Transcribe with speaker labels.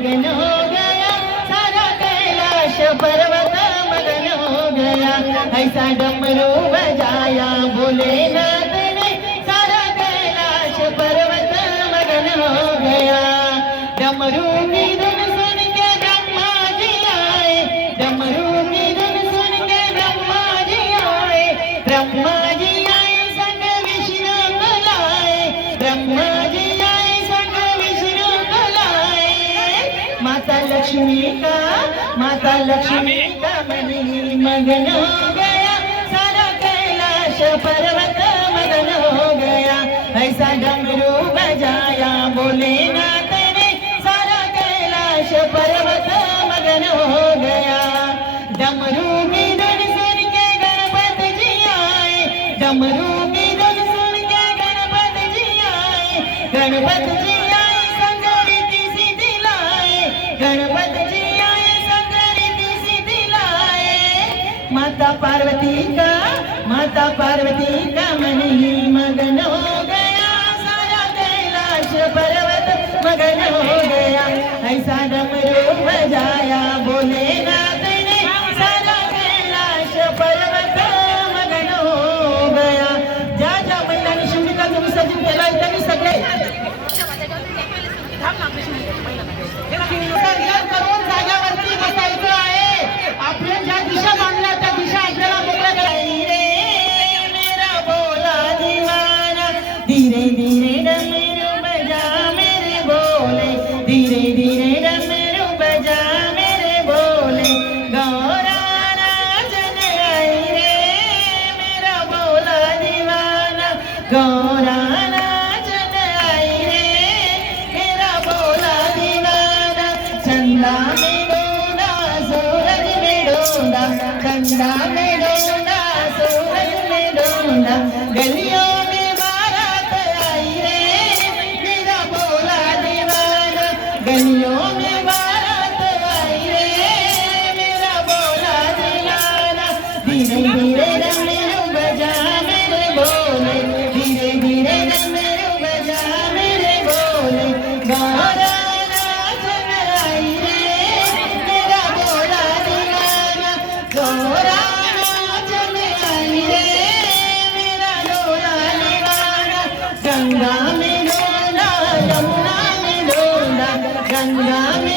Speaker 1: मगन हो गया। सारा कैलाश पर्वत मगन हो गया। ऐसा डमरू बजाया भोलेनाथ ने। सारा कैलाश पर्वत मगन हो गया। डमरू की धुन सुन के ब्रह्मा जी आए। डमरू की धुन सुन के ब्रह्मा जी आए। ब्रह्मा लक्ष्मी का माता लक्ष्मी का मनी मगन हो गया सारा कैलाश पर्वत मगन हो गया। ऐसा डमरू बजाया बोले ना तेरे सारा कैलाश पर्वत मगन हो गया। डमरू की धुन सुन के गणपत जी आए डमरू की धुन सुन के गणपत जी आए गणपत जी माता पार्वती का, माता पार्वती का मन ही मगन हो गया। सारा कैलाश पर्वत मगन हो गया। ऐसा डमरू बजाया भोलेनाथ গৌরানা জগাই রে মেরা বোলা দিবানা চন্দা মেরো না সূরজ মেরো না চন্দা মেরো না সূরজ মেরো না গলিয়ো মে বারাত আই রে মেরা বোলা দিবানা গলিয়ো Ganga, Ganga, Ganga, Ganga,